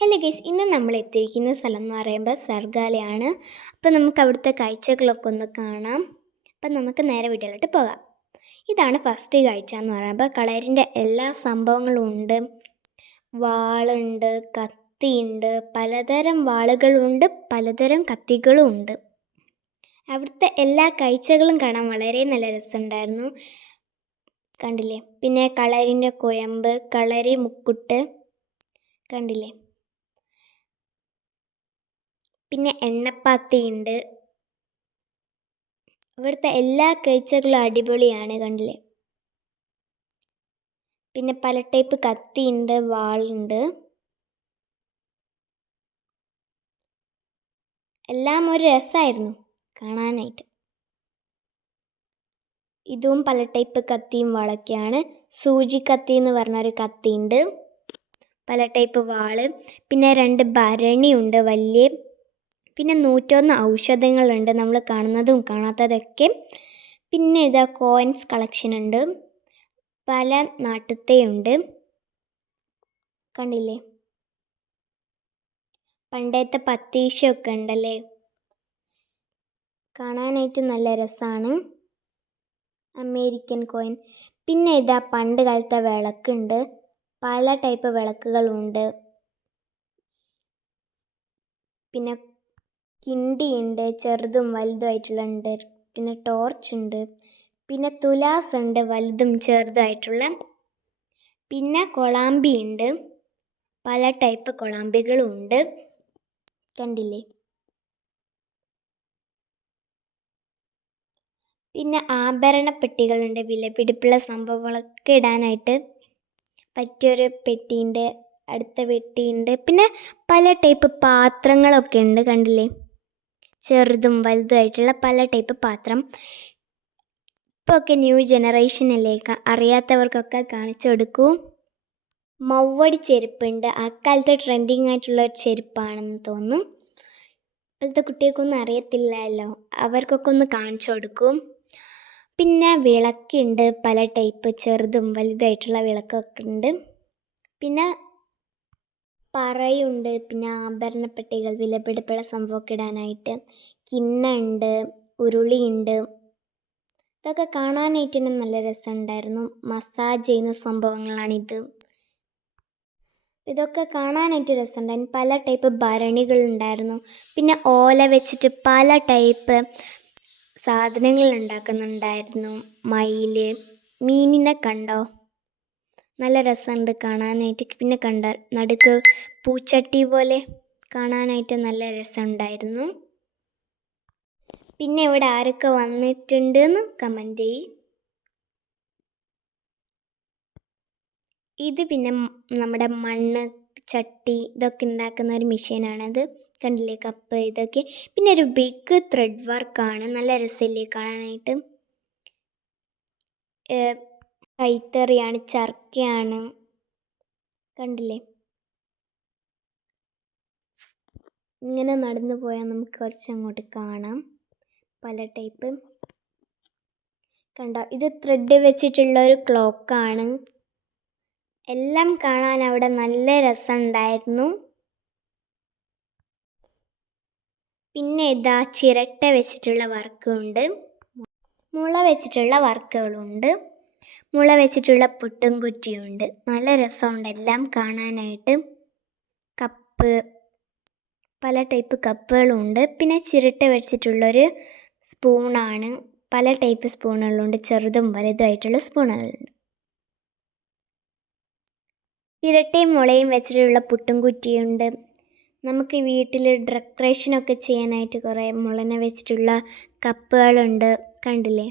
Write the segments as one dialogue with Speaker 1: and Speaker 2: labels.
Speaker 1: Hello guys ഇന്ന് നമ്മൾ എത്തിയിരിക്കുന്ന സ്ഥലം എന്ന് പറയുമ്പോൾ സർഗാലയാണ്. അപ്പോൾ നമുക്ക് അവിടുത്തെ കാഴ്ചകളൊക്കെ ഒന്ന് കാണാം. അപ്പം നമുക്ക് നേരെ വീട്ടിലോട്ട് പോകാം. ഇതാണ് ഫസ്റ്റ് കാഴ്ച എന്ന് പറയുമ്പോൾ കളരിന്റെ എല്ലാ സംഭവങ്ങളും ഉണ്ട്. വാളുണ്ട് കത്തിയുണ്ട് പലതരം വാളുകളുണ്ട് പലതരം കത്തികളും ഉണ്ട്. അവിടുത്തെ എല്ലാ കാഴ്ചകളും കാണാൻ വളരെ നല്ല രസമുണ്ടായിരുന്നു. കണ്ടില്ലേ? പിന്നെ കളരിന്റെ കുഴമ്പ് കളരി മുക്കുട്ട് കണ്ടില്ലേ? പിന്നെ എണ്ണപ്പാത്തിയുണ്ട് ഇവിടുത്തെ എല്ലാ കാഴ്ചകളും അടിപൊളിയാണ് കണ്ടില്ലേ? പിന്നെ പല ടൈപ്പ് കത്തിയുണ്ട് വാളുണ്ട് എല്ലാം ഒരു രസമായിരുന്നു കാണാനായിട്ട്. ഇതും പല ടൈപ്പ് കത്തിയും വാളൊക്കെയാണ്. സൂചി കത്തി എന്ന് പറഞ്ഞ ഒരു കത്തിയുണ്ട് പല ടൈപ്പ് വാൾ. പിന്നെ രണ്ട് ഭരണിയുണ്ട് വലിയ. പിന്നെ നൂറ്റൊന്ന് ഔഷധങ്ങളുണ്ട് നമ്മൾ കാണുന്നതും കാണാത്തതൊക്കെ. പിന്നെ ഇതാ കോയിൻസ് കളക്ഷൻ ഉണ്ട്. പല നാട്ടിലത്തെയുണ്ട്. കണ്ടില്ലേ? പണ്ടത്തെ പത്തീശയൊക്കെ ഉണ്ടല്ലേ? കാണാനായിട്ട് നല്ല രസമാണ് അമേരിക്കൻ കോയിൻ പിന്നെ ഇതാ പണ്ട് കാലത്തെ വിളക്കുണ്ട്. പല ടൈപ്പ് വിളക്കുകളുണ്ട്. പിന്നെ കിണ്ടിയുണ്ട് ചെറുതും വലുതുമായിട്ടുള്ള ഉണ്ട് പിന്നെ ടോർച്ച് ഉണ്ട്. പിന്നെ തുലാസ് ഉണ്ട് വലുതും ചെറുതുമായിട്ടുള്ള പിന്നെ കൊളാമ്പി ഉണ്ട്. പല ടൈപ്പ് കൊളാമ്പികളും ഉണ്ട്. കണ്ടില്ലേ? പിന്നെ ആഭരണ പെട്ടികളുണ്ട്. വിലപിടിപ്പുള്ള സംഭവങ്ങളൊക്കെ ഇടാനായിട്ട് പറ്റിയൊരു പെട്ടിയുണ്ട്. അടുത്ത പെട്ടിയുണ്ട്. പിന്നെ പല ടൈപ്പ് പാത്രങ്ങളൊക്കെ ഉണ്ട്. കണ്ടില്ലേ? ചെറുതും വലുതുമായിട്ടുള്ള പല ടൈപ്പ് പാത്രം ഇപ്പോൾ ഒക്കെ ന്യൂ ജനറേഷനിലേക്ക് അറിയാത്തവർക്കൊക്കെ കാണിച്ചു കൊടുക്കൂ മൗവടി ചെരുപ്പുണ്ട്. അക്കാലത്തെ ട്രെൻഡിങ് ആയിട്ടുള്ള ഒരു ചെരുപ്പാണെന്ന് തോന്നും ഇപ്പോഴത്തെ കുട്ടികൾക്കൊന്നും അറിയത്തില്ലല്ലോ. അവർക്കൊക്കെ ഒന്ന് കാണിച്ചു കൊടുക്കും പിന്നെ വിളക്കുണ്ട്. പല ടൈപ്പ് ചെറുതും വലുതായിട്ടുള്ള വിളക്കൊക്കെ ഉണ്ട്. പിന്നെ പറയുണ്ട്. പിന്നെ ആഭരണപ്പെട്ടികൾ വിലപിടിപ്പുള്ള സംഭവമൊക്കെ ഇടാനായിട്ട്. കിണ്ണുണ്ട് ഉരുളിയുണ്ട്. ഇതൊക്കെ കാണാനായിട്ട് തന്നെ നല്ല രസമുണ്ടായിരുന്നു. മസാജ് ചെയ്യുന്ന സംഭവങ്ങളാണിത്. ഇതൊക്കെ കാണാനായിട്ട് രസമുണ്ടായിരുന്നു. പല ടൈപ്പ് ഭരണികളുണ്ടായിരുന്നു. പിന്നെ ഓല വെച്ചിട്ട് പല ടൈപ്പ് സാധനങ്ങൾ ഉണ്ടാക്കുന്നുണ്ടായിരുന്നു. മയിൽ മീനിനെ കണ്ടോ? നല്ല രസമുണ്ട് കാണാനായിട്ട്. പിന്നെ കണ്ട നടുക്ക് പൂച്ചട്ടി പോലെ കാണാനായിട്ട് നല്ല രസമുണ്ടായിരുന്നു. പിന്നെ ഇവിടെ ആരൊക്കെ വന്നിട്ടുണ്ട് എന്ന് കമന്റ് ചെയ്യ്. ഇത് പിന്നെ നമ്മുടെ മണ്ണ് ചട്ടി ഇതൊക്കെ ഉണ്ടാക്കുന്ന ഒരു മെഷീനാണത് കണ്ടില്ലേ കപ്പ് ഇതൊക്കെ. പിന്നെ ഒരു ബിഗ് ത്രെഡ് വർക്കാണ് നല്ല രസമില്ലേ കാണാനായിട്ട്. കൈത്തറിയാണ് ചർക്കയാണ്. കണ്ടില്ലേ? ഇങ്ങനെ നടന്നു പോയാൽ നമുക്ക് കുറച്ച് അങ്ങോട്ട് കാണാം. പല ടൈപ്പ്. കണ്ടോ? ഇത് ത്രെഡ് വെച്ചിട്ടുള്ള ഒരു ക്ലോക്കാണ് എല്ലാം കാണാൻ അവിടെ നല്ല രസമുണ്ടായിരുന്നു. പിന്നെ ഇതാ ചിരട്ട വെച്ചിട്ടുള്ള വർക്കുണ്ട് മുള വെച്ചിട്ടുള്ള വർക്കുകളുണ്ട് മുള വെച്ചിട്ടുള്ള പുട്ടും കുറ്റിയുണ്ട്. നല്ല രസമുണ്ട് എല്ലാം കാണാനായിട്ട്. കപ്പ് പല ടൈപ്പ് കപ്പുകളുണ്ട്. പിന്നെ ചിരട്ട വെച്ചിട്ടുള്ളൊരു സ്പൂണാണ്. പല ടൈപ്പ് സ്പൂണുകളുണ്ട്. ചെറുതും വലുതുമായിട്ടുള്ള സ്പൂണുകളുണ്ട്. ചിരട്ടയും മുളയും വെച്ചിട്ടുള്ള പുട്ടും കുറ്റിയുണ്ട്. നമുക്ക് വീട്ടിൽ ഡെക്കറേഷനൊക്കെ ചെയ്യാനായിട്ട് കുറേ മുളനെ വെച്ചിട്ടുള്ള കപ്പുകളുണ്ട്. കണ്ടില്ലേ?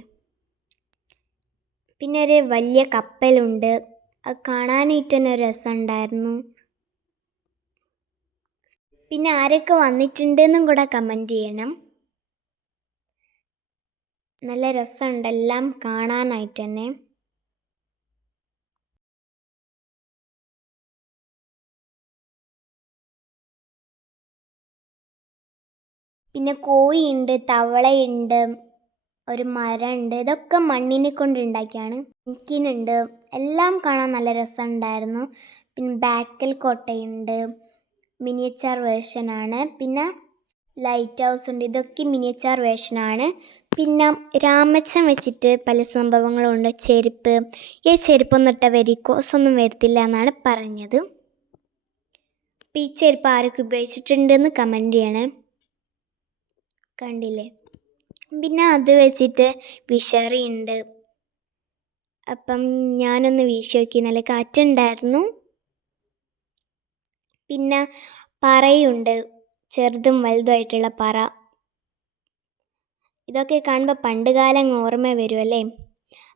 Speaker 1: പിന്നെ ഒരു വലിയ കപ്പലുണ്ട്. അത് കാണാനായിട്ട് തന്നെ ഒരു രസമുണ്ടായിരുന്നു. പിന്നെ ആരൊക്കെ വന്നിട്ടുണ്ടെന്നും കൂടെ കമന്റ് ചെയ്യണം. നല്ല രസമുണ്ട് എല്ലാം കാണാനായിട്ട് തന്നെ. പിന്നെ കോഴിയുണ്ട് തവളയുണ്ട്. ഒരു മരമുണ്ട് ഇതൊക്കെ മണ്ണിനെ കൊണ്ട് ഉണ്ടാക്കിയാണ്. കിനുണ്ട് എല്ലാം കാണാൻ നല്ല രസമുണ്ടായിരുന്നു. പിന്നെ ബാക്കൽ കോട്ടയുണ്ട്. മിനിയേച്ചർ വേർഷനാണ് പിന്നെ ലൈറ്റ് ഹൗസ് ഉണ്ട്. ഇതൊക്കെ മിനിയേച്ചർ വേർഷനാണ് പിന്നെ രാമച്ചൻ വെച്ചിട്ട് പല സംഭവങ്ങളുണ്ട് ചെരുപ്പ്. ഈ ചെരുപ്പൊന്നും ഇട്ട വെരിക്കോസ് ഒന്നും വരത്തില്ല എന്നാണ് പറഞ്ഞത്. അപ്പം ഈ ചെരുപ്പ് ആരൊക്കെ ഉപയോഗിച്ചിട്ടുണ്ടെന്ന് കമന്റ് ചെയ്യണേ. കണ്ടില്ലേ? പിന്നെ അത് വെച്ചിട്ട് വിഷറി ഉണ്ട് അപ്പം ഞാനൊന്ന് വീശി നോക്കി. നല്ല കാറ്റുണ്ടായിരുന്നു. പിന്നെ പറയുണ്ട്. ചെറുതും വലുതുമായിട്ടുള്ള പറ. ഇതൊക്കെ കാണുമ്പോൾ പണ്ട് കാലം ഓർമ്മ വരുമല്ലേ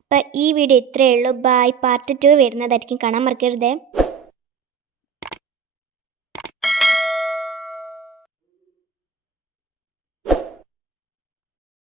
Speaker 1: അപ്പം ഈ വീഡിയോ ഇത്രയേ ഉള്ളൂ. ബൈ പാർട്ട് ടു വരുന്നതായിരിക്കും. കാണാൻ മറക്കരുതേ.